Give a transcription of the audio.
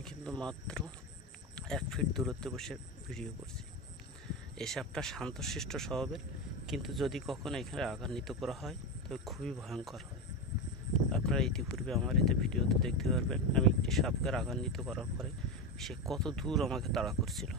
আমি কিন্তু মাত্র 1 ফিট দূরত্বে বসে ভিডিও করছি। এই সাপটা শান্তশিষ্ট স্বভাবের, কিন্তু যদি কখনো এখানে আঘান্বিত করা হয় তবে খুবই ভয়ঙ্কর হয়। আপনারা ইতিপূর্বে আমার এতে ভিডিওতে দেখতে পারবেন আমি একটি সাপকে আঘান্বিত করার পরে সে কত দূর আমাকে তাড়া করছিল।